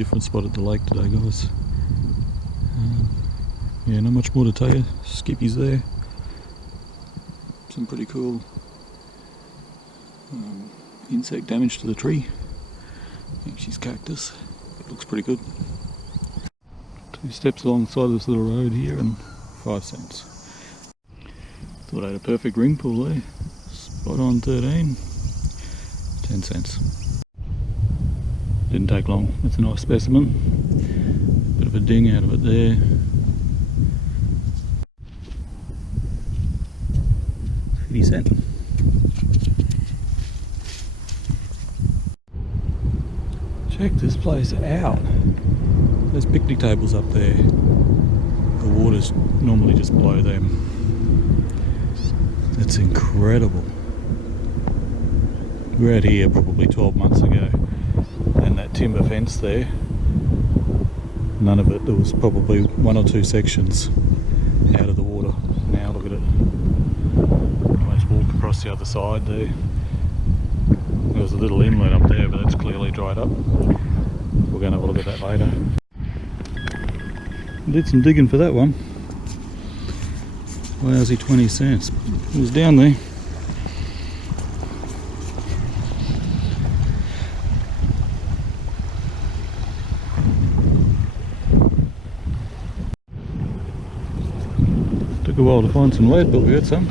different spot at the lake today, guys. Yeah, not much more to tell you. Skippy's there. Some pretty cool insect damage to the tree. I think she's cactus. It looks pretty good. 2 steps alongside this little road here and 5 cents. Thought I had a perfect ring pull there. Spot on 13. 10 cents. Didn't take long. That's a nice specimen. Bit of a ding out of it there. $0.50. Check this place out. Those picnic tables up there, the water's normally just below them. It's incredible. We were out here probably 12 months ago, and that timber fence there, none of it, there was probably 1 or 2 sections out of the water. Now look at it. Almost walk across the other side there. There was a little inlet up there, but that's clearly dried up. We're going to have a look at that later. Did some digging for that one. Lousy 20 cents. It was down there. Took a while to find some lead, but we got some.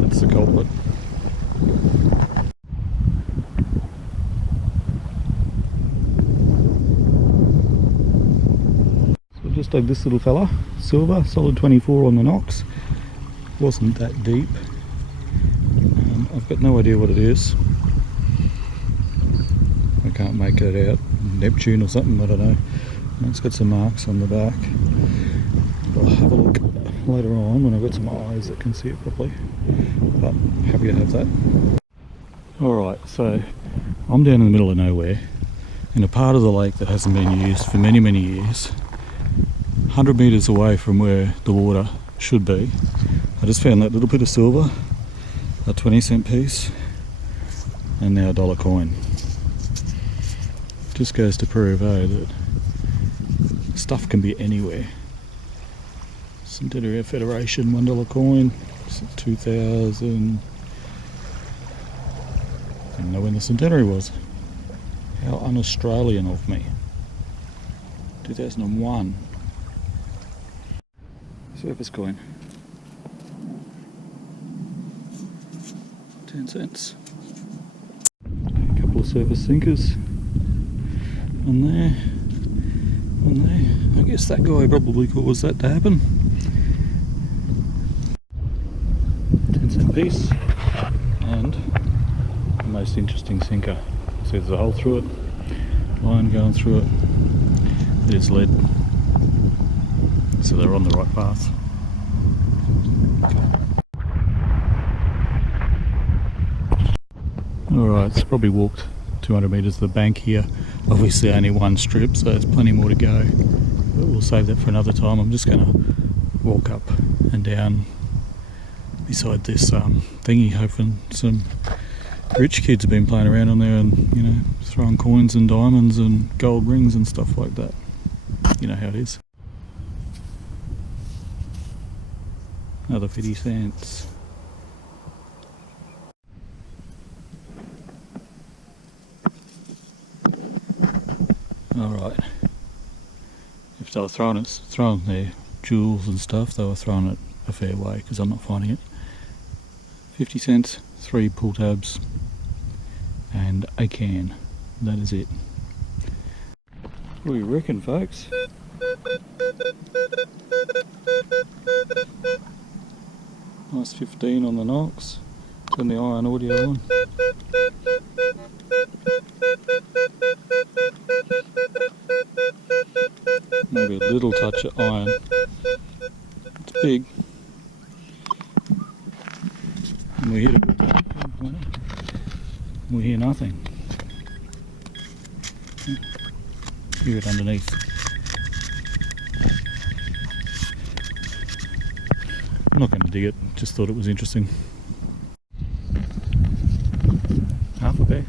That's the culprit. So I just dug this little fella, silver, solid 24 on the Knox. Wasn't that deep. I've got no idea what it is. I can't make it out. Neptune or something, I don't know. It's got some marks on the back. I'll have a look later on when I've got some eyes that can see it properly. But happy to have that. Alright, so I'm down in the middle of nowhere in a part of the lake that hasn't been used for many, many years. 100 metres away from where the water should be. I just found that little bit of silver, a 20-cent piece, and now a $1 coin. Just goes to prove, that stuff can be anywhere. Centenary Federation $1 coin, 2000. I didn't know when the centenary was. How un-Australian of me. 2001. Surface coin. 10 cents. A couple of surface sinkers. On there. On there. I guess that guy probably caused that to happen. 10-cent piece. And the most interesting sinker. See, there's a hole through it. Line going through it. There's lead. So they're on the right path. Alright, it's probably walked 200 metres to the bank here. Obviously only one strip, so there's plenty more to go. But we'll save that for another time. I'm just going to walk up and down beside this thingy, hoping some rich kids have been playing around on there and, you know, throwing coins and diamonds and gold rings and stuff like that. You know how it is. Another 50 cents. Alright. If they were throwing their jewels and stuff, they were throwing it a fair way, because I'm not finding it. 50 cents, 3 pull tabs, and a can. That is it. What do you reckon, folks? Nice 15 on the Knox. Turn the iron audio on. Maybe a little touch of iron. It's big. And we hit it. We hear nothing. Hear it underneath. I'm not going to dig it, just thought it was interesting. Half a pair.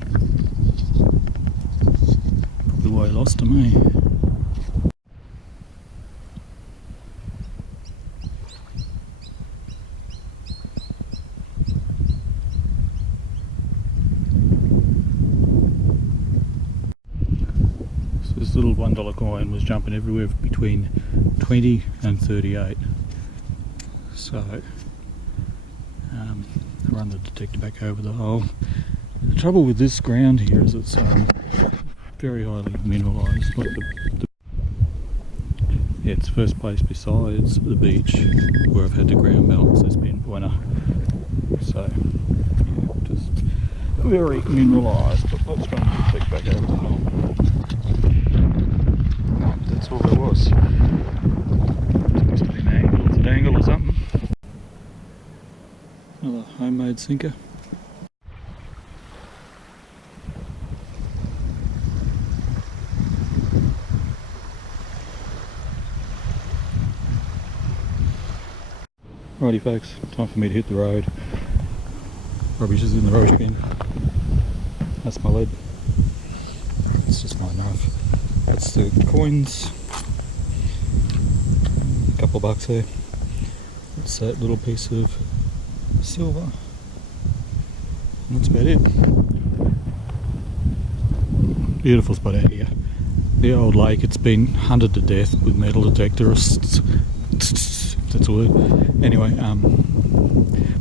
$1 coin was jumping everywhere between 20 and 38. So run the detector back over the hole. The trouble with this ground here is it's very highly mineralised. Like it's first place besides the beach where I've had the ground balance has been winter. So yeah, just very mineralised. But let's run the detector back over the hole. That's all there was. Must have been a dangle or something. Another homemade sinker. Righty folks, time for me to hit the road. Rubbish is in the rubbish bin. That's my lead. It's just my knife. That's the coins. A couple of bucks there. That's that little piece of silver. And that's about it. Beautiful spot out here. The old lake, it's been hunted to death with metal detectorists. That's a word. Anyway,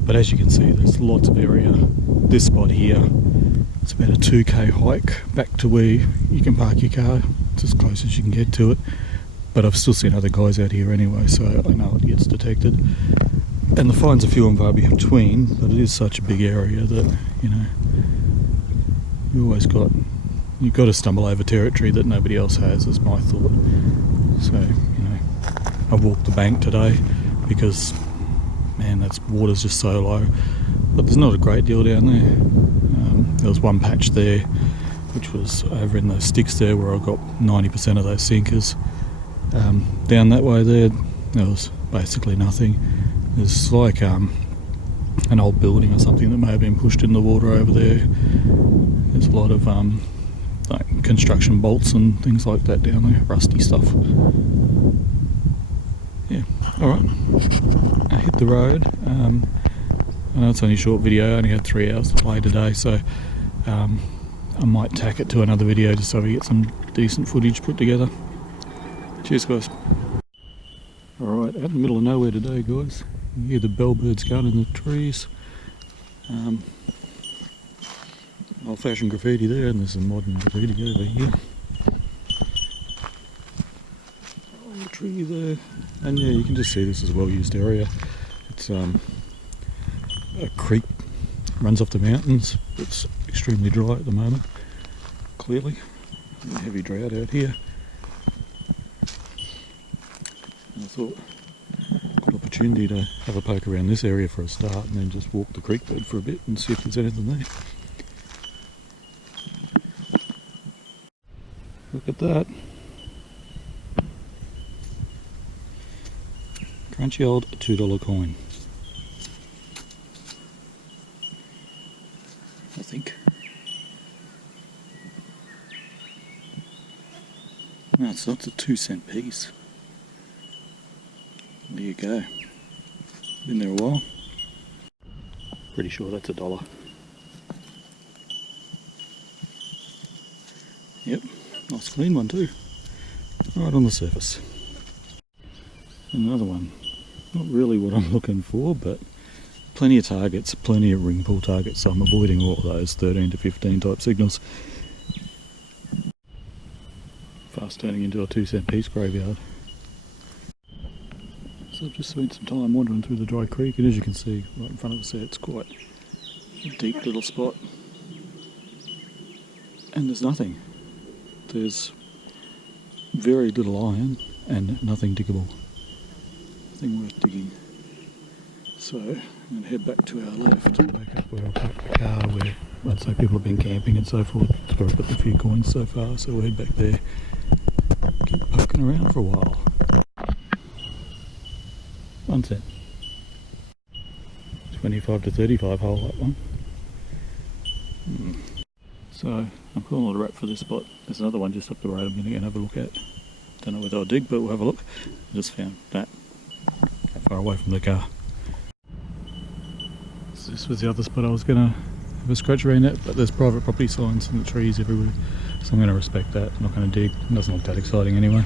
but as you can see, there's lots of area. This spot here, it's about a 2k hike back to where you can park your car. It's as close as you can get to it. But I've still seen other guys out here anyway, so I know it gets detected. And the finds are few and far between, but it is such a big area that, you know, you've got to stumble over territory that nobody else has, is my thought. So, you know, I walked the bank today because, man, that water's just so low. But there's not a great deal down there. There was one patch there, which was over in those sticks there where I got 90% of those sinkers. Down that way there was basically nothing. There's like an old building or something that may have been pushed in the water over there. There's a lot of like construction bolts and things like that down there, rusty stuff. Yeah, alright. I hit the road. I know it's only a short video, I only had 3 hours to play today, so I might tack it to another video just so we get some decent footage put together. Cheers guys. Alright, out in the middle of nowhere today guys. You hear the bellbirds going in the trees. Old fashioned graffiti there, and there's some modern graffiti over here. Old tree there. And yeah, you can just see this is a well used area. It's a creek runs off the mountains. It's extremely dry at the moment, clearly. Heavy drought out here. And I thought, good opportunity to have a poke around this area for a start and then just walk the creek bed for a bit and see if there's anything there. Look at that. Crunchy old $2 coin. I think. No, it's not a 2-cent piece. There you go. Been there a while. Pretty sure that's $1. Yep, nice clean one too. Right on the surface. Another one. Not really what I'm looking for, but plenty of targets, plenty of ring pull targets, so I'm avoiding all of those 13 to 15 type signals. Fast turning into a 2-cent piece graveyard. So I've just spent some time wandering through the dry creek, and as you can see right in front of us there, it's quite a deep little spot. And there's nothing. There's very little iron and nothing diggable. Nothing worth digging. So I'm going to head back to our left, back up where I parked the car, where I'd say people have been camping and so forth. It's where I've got a few coins so far, so we'll head back there, keep poking around for a while. 1 cent. 25 to 35 hole, that one. So I'm calling it a wrap for this spot. There's another one just up the road I'm going to go and have a look at. Don't know whether I'll dig, but we'll have a look. I just found that far away from the car. So this was the other spot I was going to have a scratch around at, but there's private property signs in the trees everywhere. So I'm going to respect that. I'm not going to dig. It doesn't look that exciting anyway.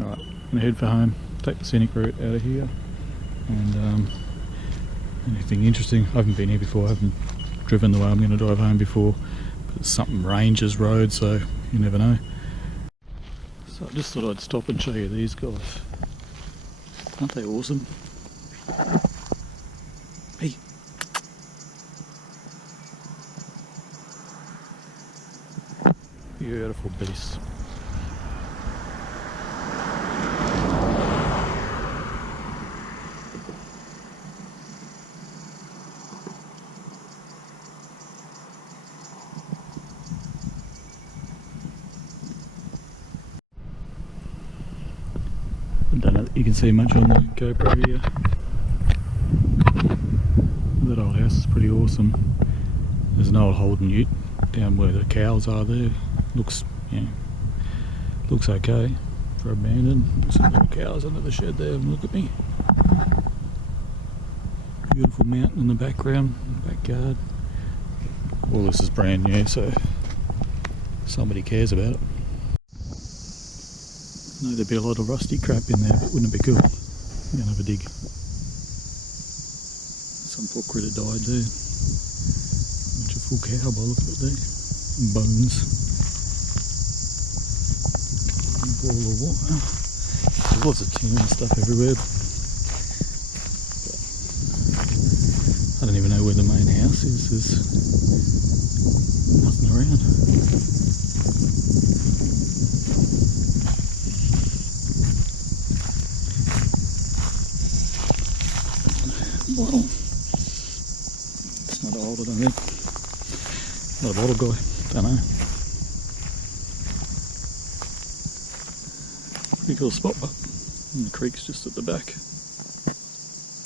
Alright, I'm going to head for home, take the scenic route out of here, and anything interesting. I haven't been here before, I haven't driven the way I'm going to drive home before, but it's something ranges road, so you never know. So I just thought I'd stop and show you these guys. Aren't they awesome? Hey! Beautiful beasts. I don't know that you can see much on the GoPro here. That old house is pretty awesome. There's an old Holden ute down where the cows are there. Looks, yeah, looks okay for abandoned. Some little cows under the shed there, and look at me. Beautiful mountain in the background, backyard. All this is brand new, so somebody cares about it. I know there'd be a lot of rusty crap in there, but wouldn't it be cool? I'm gonna have a dig. Some poor critter died there. Bunch of full cow by the look of it there. Bones. Ball of water. There's lots of tin and stuff everywhere. But I don't even know where the main house is. There's nothing around. Bottle. It's not old, I don't think. Not a bottle guy. Don't know. Pretty cool spot, but the creek's just at the back.